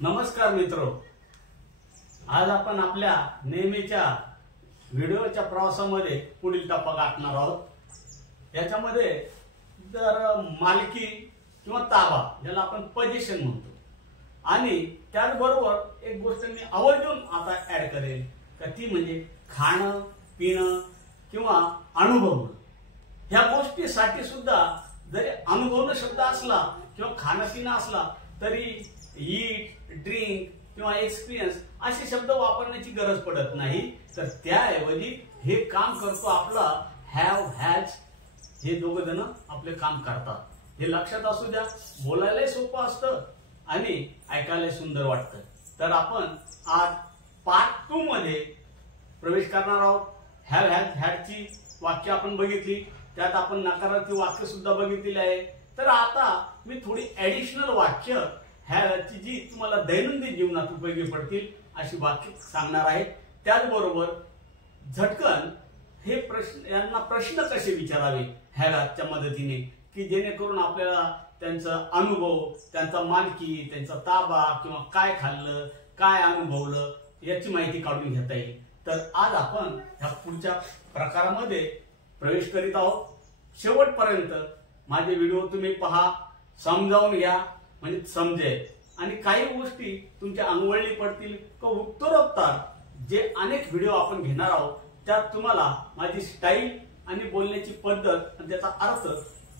नमस्कार मित्रो, आज आपण आपल्या नेहमीच्या व्हिडिओच्या प्रवासामध्ये पुढील टप्पा गाठणार आहोत। याच्यामध्ये जर मालकी किंवा ताबा ज्याला आपण पोझिशन म्हणतो आणि त्याचबरोबर एक गोष्ट मी आवर्जून आता ऍड करेल का ती म्हणजे खाणं पिणं किंवा अनुभव। ह्या गोष्टीसाठी सुद्धा जरी अनुभवणं शब्द असला किंवा खाणं पिणं असला तरी ईट ड्रिंक किंवा एक्सपिरियन्स असे शब्द वापरण्याची गरज पडत नाही। तर त्याऐवजी हे काम करतो आपला हॅव हॅज, हे दोघ जण आपले काम करतात। हे लक्षात असू द्या, बोलायला सोपं असतं आणि ऐकायला सुंदर वाटतं। तर आपण आज पार्ट 2 मध्ये प्रवेश करणार आहोत। हॅव हॅज हॅडची वाक्य आपण बघितली, त्यात आपण नकारार्थी वाक्य सुद्धा बघितलेली आहे। तर आता मी थोडी ऍडिशनल वाक्य ह्याची जी तुम्हाला दैनंदिन जीवनात उपयोगी पडतील अशी वाक्य सांगणार आहे। त्याचबरोबर झटकन हे यांना प्रश्न कसे विचारावे ह्याच्या मदतीने की जेणेकरून आपल्याला त्यांचा अनुभव, त्यांचा मालकी, त्यांचा ताबा किंवा काय खाल्लं काय अनुभवलं याची माहिती काढून घेता येईल। तर आज आपण ह्या पुढच्या प्रकारामध्ये प्रवेश करीत आहोत। शेवटपर्यंत माझे व्हिडिओ तुम्ही पहा, समजावून घ्या म्हणजे समजेल आणि काही गोष्टी तुमच्या अंगवळणी पडतील किंवा उत्तरोत्तर जे अनेक व्हिडिओ आपण घेणार आहोत त्यात तुम्हाला माझी स्टाईल आणि बोलण्याची पद्धत आणि त्याचा अर्थ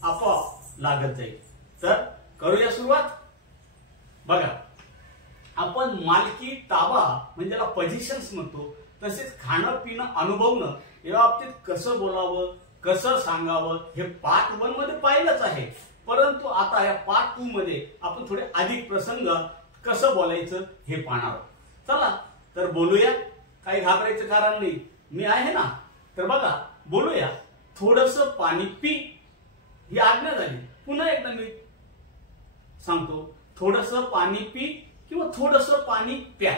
आपोआप लागत जाईल। तर करूया सुरुवात। बघा, आपण मालकी ताबा म्हणजे त्याला पोझिशन्स म्हणतो, तसेच खाणं पिणं अनुभवणं या बाबतीत कसं बोलावं कसं सांगावं हे पार्ट 1 मध्ये पाहिलंच आहे। परंतु आता या पार्ट 2 मध्ये आपण थोडे अधिक प्रसंग कसं बोलायचं हे पाहणार आहोत। चला तर बोलूया, काही घाबरायचं कारण नाही, मी आहे ना। तर बघा, बोलूया। थोडंसं पाणी पी ही आज्ञा झाली। पुन्हा एकदा मी सांगतो, थोडंसं पाणी पी किंवा थोडंसं पाणी प्या।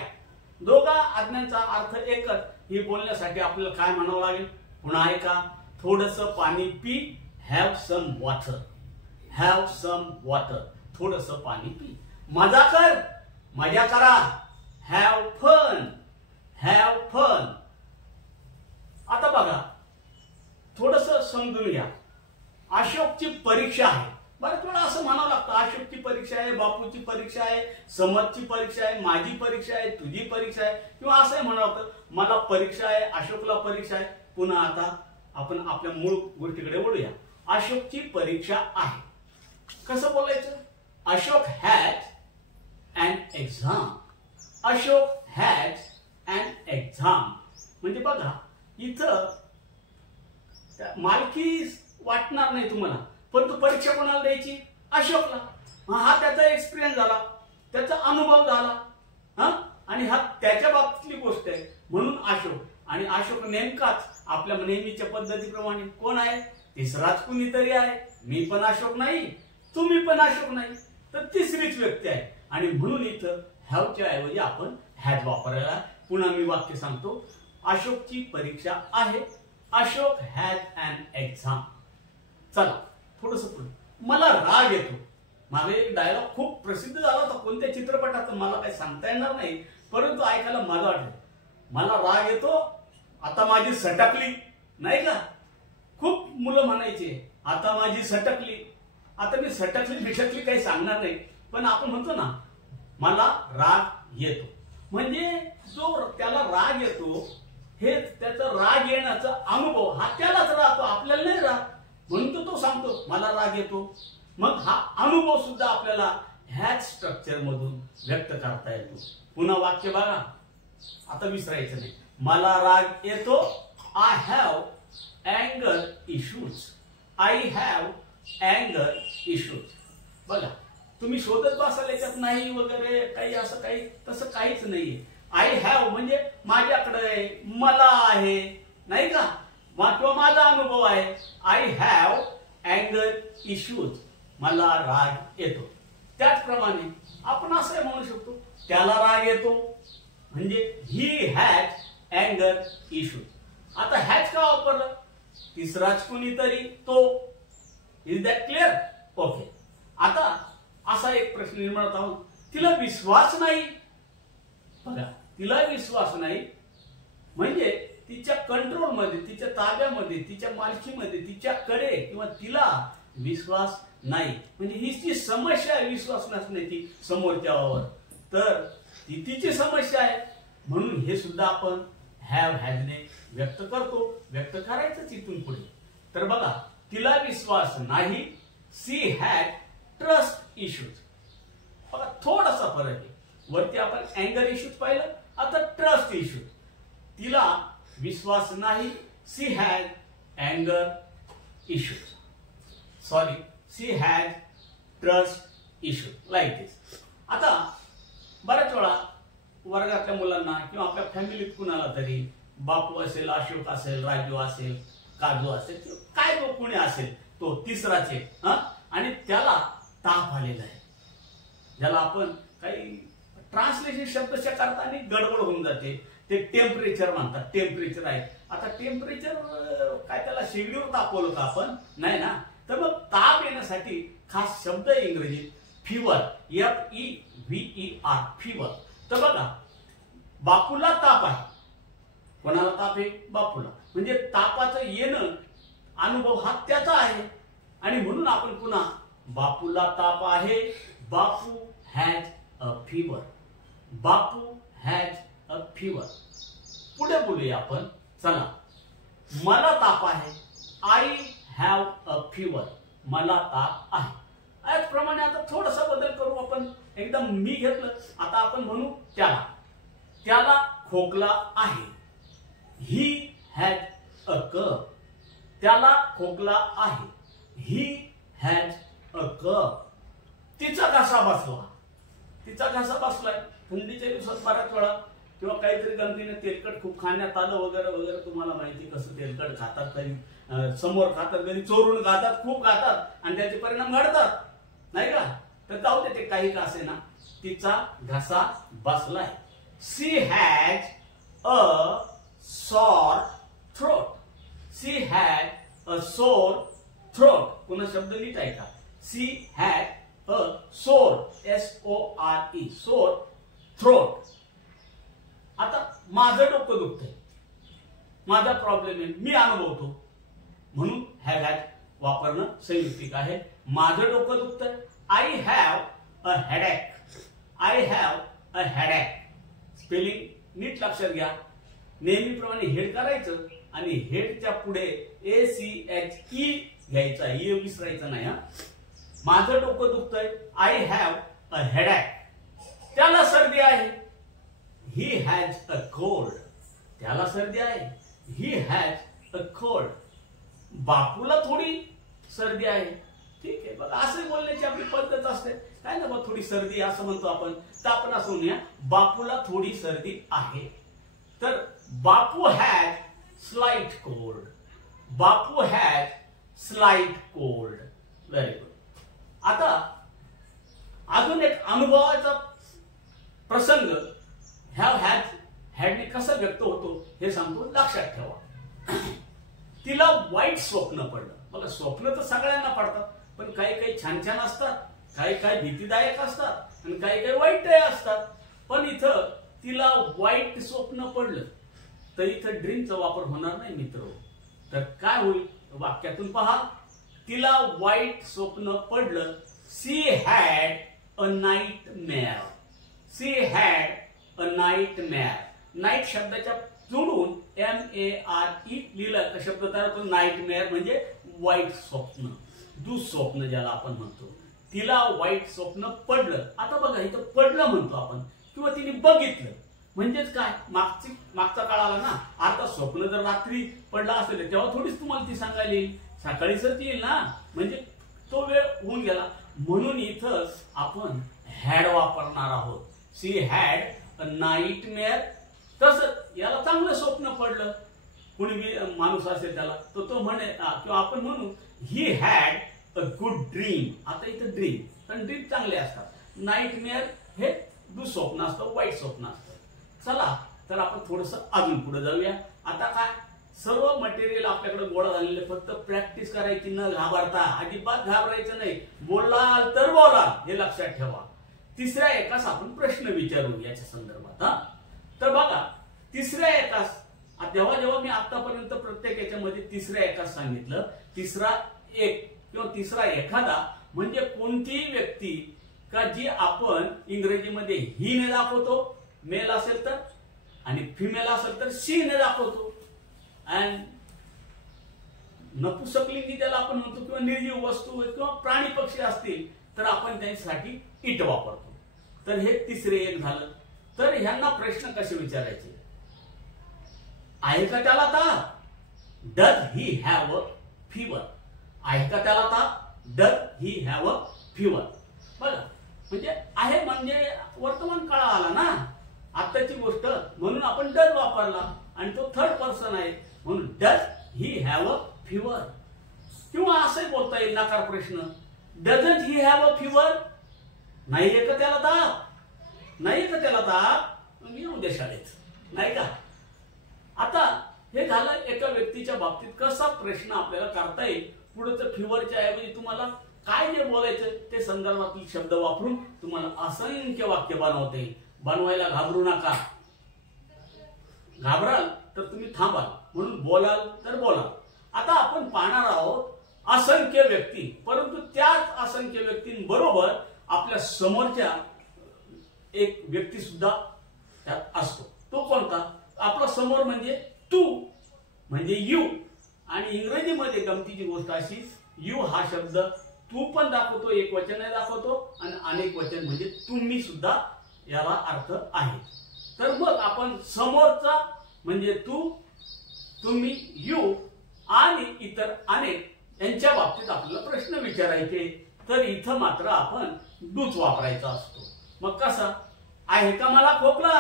दोघा आज्ञांचा अर्थ एकच। हे बोलण्यासाठी आपल्याला काय म्हणावं लागेल, पुन्हा ऐका। थोडंसं पाणी पी, have some water, have some water, थोडंसं पाणी पी। मजा कर, मजा करा, हॅव फन, हॅव फन। आता बघा, थोडंसं समजून घ्या। अशोकची परीक्षा आहे, बरं थोडं असं म्हणावं लागतं। अशोकची परीक्षा आहे, बापूची परीक्षा आहे, समजची परीक्षा आहे, माझी परीक्षा आहे, तुझी परीक्षा आहे, किंवा असंही म्हणावं लागतं मला परीक्षा आहे, अशोकला परीक्षा आहे। पुन्हा आता आपण आपल्या मूळ गोष्टीकडे वळूया। अशोकची परीक्षा आहे, कसं बोलायचं? Ashok has an exam, Ashok has an exam. म्हणजे बघा, इथं मालकी वाटणार नाही तुम्हाला, परंतु परीक्षा कोणाला द्यायची? अशोकला। हा त्याचा एक्सपिरियन्स झाला, त्याचा अनुभव झाला, आणि हा त्याच्या बाबतीतली गोष्ट आहे म्हणून अशोक। आणि अशोक नेमकाच आपल्या नेहमीच्या पद्धतीप्रमाणे कोण आहे? तिसराच कुणीतरी आहे। मी पण अशोक नाही, तुम्ही पण अशोक नाही, तर तिसरीच व्यक्ती आहे। आणि म्हणून इथं हॅवच्या ऐवजी आपण हॅज वापरायला। पुन्हा मी वाक्य सांगतो, अशोकची परीक्षा आहे, अशोक हॅज अन एक्झाम। चला थोडस पुढे। मला राग येतो, मागे एक डायलॉग खूप प्रसिद्ध झाला होता, कोणत्या चित्रपटात मला काही सांगता येणार नाही, परंतु ऐकायला मजा वाटली। मला राग येतो, आता माझी सटकली, नाही का? खूप मुलं म्हणायचे आता माझी सटकली। आता मी सटकली बिटकली काही सांगणार नाही, पण आपण म्हणतो ना मला राग येतो, म्हणजे जो त्याला राग येतो हे त्याचा राग येण्याचा अनुभव हा त्यालाच राहतो, आपल्याला नाही राहत, म्हणून तो सांगतो मला राग येतो। मग हा अनुभव सुद्धा आपल्याला ह्याच स्ट्रक्चर मधून व्यक्त करता येतो। पुन्हा वाक्य बघा, आता विसरायचं नाही। मला राग येतो, I have अँगर issues, I have अँगर issues. बघा, तुम्ही शोधत बसाल याच्यात नाही वगैरे काही, असं काही तसं काहीच नाहीये। आय हॅव म्हणजे माझ्याकडे आहे, मला आहे, नाही का? किंवा माझा अनुभव आहे। आय हॅव अँगर इश्यूज, मला राग येतो। त्याचप्रमाणे आपण असं म्हणू शकतो त्याला राग येतो, म्हणजे ही हॅज अँगर इश्यूज। आता हॅज का वापरलं? तिसराच कोणीतरी, तो। Is that clear? ओके। आता असा एक प्रश्न निर्माण होता, तिला विश्वास नाही. बघा, तिला विश्वास नाही म्हणजे तिच्या कंट्रोलमध्ये, तिच्या ताब्यामध्ये, तिच्या मालकीमध्ये, तिच्याकडे किंवा तिला विश्वास नाही. म्हणजे ही जी समस्या आहे विश्वास नसण्याची समोरच्यावर, तर ती तिची समस्या आहे. म्हणून हे सुद्धा आपण हॅव हॅजने व्यक्त करतो, व्यक्त करायचंच इथून पुढे. तर बघा, तिला विश्वास नाही. She had trust issues. बघा, थोडासा फरक आहे. वरती आपण अँगर इश्यूज पाहिलं, आता ट्रस्ट इश्यूज. तिला विश्वास नाही. सी हॅड अँगर issues. Sorry, she had trust issues like this. आता बऱ्याच वेळा वर्गातल्या मुलांना किंवा आपल्या फॅमिलीत कुणाला तरी, बापू असेल, अशोक असेल, राजू असेल, काजू असेल, काय तो कुणी असेल, तो तिसराचे आणि त्याला ताप आलेला आहे, ज्याला आपण काही ट्रान्सलेशन शब्दशः करताना गडबड होऊन जाते. ते टेम्परेचर म्हणतात. टेम्परेचर आहे. आता टेम्परेचर काय त्याला शेगडीवर तापवलं का आपण? नाही ना. तर मग ताप येण्यासाठी खास शब्द आहे इंग्रजीत फीवर. FEVER fever. तर बघा, बापूला ताप आहे. कोणाला ताप आहे? बापूला. म्हणजे तापाचं येणं अनुभव हा त्याचा आहे आणि म्हणून आपण पुन्हा बापूला ताप आहे. Bapu has a fever. Bapu has a fever. पुढे बोलूया आपण. चला, मला ताप आहे. I have a fever. मला ताप आहे. याचप्रमाणे आता थोडासा बदल करू आपण. एकदम मी घेतलं, आता आपण म्हणू त्याला. त्याला खोकला आहे. ही हॅज अ कफ. त्याला खोकला आहे. ही हॅज अ कफ. तिचा घसा बसला. तिचा घसा बसलाय. थंडीच्या दिवसात बऱ्याच वेळा किंवा काहीतरी गमतीने तेलकट खूप खाण्यात आलं वगैरे वगैरे. तुम्हाला माहिती कसं तेलकट खातात, कधी समोर खातात, कधी चोरून खातात, खूप खातात आणि त्याचे परिणाम घडतात, नाही का? तर जाऊ दे, ते काही का असे ना. तिचा घसा बसलाय. She has a sore throat. She had a sore throat. पुन्हा शब्द नीट आहे का? सी हॅड अ सोर, SORE, सोर थ्रोट. आता माझं डोकं दुखतंय, माझा प्रॉब्लेम आहे, मी अनुभवतो, म्हणून हॅव हॅड वापरणं संयुक्तिक आहे. माझं डोकं दुखतंय. I have a headache. I have a headache. Spelling नीट लक्षात घ्या. नेहमीप्रमाणे हेड करायचं आणि हेडच्या पुढे ACHE घ्यायचा, E विसरायचा नाही. माझं डोकं दुखतंय. I have a headache. त्याला सर्दी आहे. He has a cold. त्याला सर्दी आहे. He has a cold. बापूला थोडी सर्दी आहे. ठीक आहे, बघा, असं बोलण्याची आपली पद्धत असते. काय ना, बघ, थोडी सर्दी असं म्हणतो आपण. तर आपण असं म्हणूया, बापूला थोडी सर्दी आहे. तर Bapu has slight cold. Bapu has slight cold. Very good. आता अजून एक अनुभवाचा प्रसंग हॅव हॅज हॅडने कसा व्यक्त होतो हे सांगतो, लक्षात ठेवा. तिला वाईट स्वप्न पडलं. बघा, स्वप्न तर सगळ्यांना पडतात, पण काही काही छान छान असतात, काही काही भीतीदायक असतात आणि काही काही वाईट असतात. पण इथं तिला वाईट स्वप्न पडलं तर इथं ड्रीमचा वापर होणार नाही मित्र. तर काय होईल वाक्यातून पहा. तिला वाईट स्वप्न पडलं. She had a nightmare. She had a nightmare. Night शब्दाच्या जोडून MARE लिहिलं तर शब्द तयार होतो. नाईटमेअर म्हणजे वाईट स्वप्न, दुःस्वप्न ज्याला आपण म्हणतो. तिला वाईट स्वप्न पडलं. आता बघा, इथं पडलं म्हणतो आपण किंवा तिने बघितलं म्हणजेच काय, मागचा काळ आला ना. आता स्वप्न जर रात्री पडला असेल तेव्हा थोडीच तुम्हाला ती सांगायला येईल, सकाळीच येईल ना. म्हणजे तो वेळ होऊन गेला. म्हणून इथं आपण हॅड वापरणार आहोत. She had a nightmare. तसंच याला चांगलं स्वप्न पडलं. कुणी माणूस असेल त्याला तर तो म्हणे किंवा आपण म्हणू he had a good dream. आता इथं ड्रीम, कारण ड्रीम चांगले असतात. नाईटमेअर हे दुःस्वप्न असतं, वाईट स्वप्न असतं. चला, तर आपण थोडस अजून पुढे जाऊया. आता काय, सर्व मटेरियल आपल्याकडे गोळा झालेले, फक्त प्रॅक्टिस करायची, न घाबरता. अजिबात घाबरायचं नाही. बोलाल तर बोलाल, हे लक्षात ठेवा. तिसऱ्या एकास आपण प्रश्न विचारू याच्या संदर्भात. हा, तर बघा, तिसऱ्या एकास जेव्हा जेव्हा मी आतापर्यंत प्रत्येक याच्यामध्ये तिसऱ्या एकास सांगितलं, तिसरा एक किंवा तिसरा एखादा म्हणजे कोणतीही व्यक्ती का जी आपण इंग्रजीमध्ये ही ने दाखवतो, मेल असेल तर, आणि फिमेल असेल तर शी ने दाखवतो. अँड नपुसकलिंगी ज्याला आपण म्हणतो किंवा निर्जीव वस्तू किंवा प्राणी पक्षी असतील तर आपण त्यांच्यासाठी इट वापरतो. तर हे तिसरे एक झालं. तर ह्यांना प्रश्न कसे विचारायचे? आहे का त्याला ताप? Does he have a fever? आहे का त्याला ताप? Does he have a fever? बघा, म्हणजे आहे म्हणजे वर्तमान काळ आला ना, आताची गोष्ट, म्हणून आपण डज वापरला आणि तो थर्ड पर्सन आहे म्हणून does he have a fever. किंवा असंही बोलता येईल नकार प्रश्न, doesn't he have a fever? नाहीये का त्याला ताप? नाही का त्याला ताप? मी उद्या शाळेत, नाही का? आता हे झालं एका व्यक्तीच्या बाबतीत कसा प्रश्न आपल्याला करता येईल. पुढचं फिवरच्या ऐवजी तुम्हाला काय जे बोलायचं ते संदर्भातील शब्द वापरून तुम्हाला असंख्य वाक्य बनवता येईल. बनवायला घाबरू नका. घाबराल तर तुम्ही थांबाल, म्हणून बोलाल तर बोलाल. आता आपण पाहणार आहोत असंख्य व्यक्ती, परंतु त्याच असंख्य व्यक्तींबरोबर आपल्या समोरच्या एक व्यक्ती सुद्धा त्यात असतो. तो कोणता? आपला समोर म्हणजे तू, म्हणजे यू. आणि इंग्रजीमध्ये गमतीची गोष्ट अशी, यू हा शब्द तू पण दाखवतो, एक वचन दाखवतो, आणि अनेक वचन म्हणजे तुम्ही सुद्धा याला अर्थ आहे. तर मग आपण समोरचा म्हणजे तू, तुम्ही, यू आणि इतर अनेक यांच्या बाबतीत आपल्याला प्रश्न विचारायचे. तर इथं मात्र आपण डूच वापरायचा असतो. मग कसा? आहे का मला खोकला?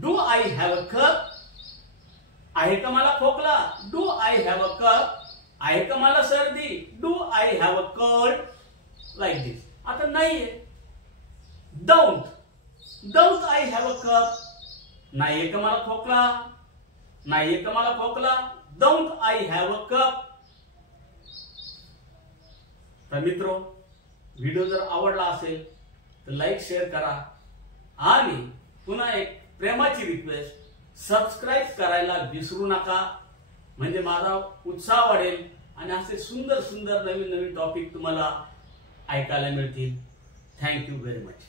Do I have a cough? आहे का मला खोकला? Do I have a cough? आहे का मला सर्दी? Do I have a cold? Like this. आता नाहीये. Don't I have a cough? नाहीये का मला खोकला? नाहीये का मला खोकला? Don't I have a cough? तर मित्रो, व्हिडिओ जर आवडला असेल तर लाईक शेअर करा. आणि पुन्हा एक प्रेमाची रिक्वेस्ट, सबस्क्राईब करायला विसरू नका, म्हणजे माझा उत्साह वाढेल आणि असे सुंदर सुंदर नवीन नवीन टॉपिक तुम्हाला ऐकायला मिळतील. Thank you very much.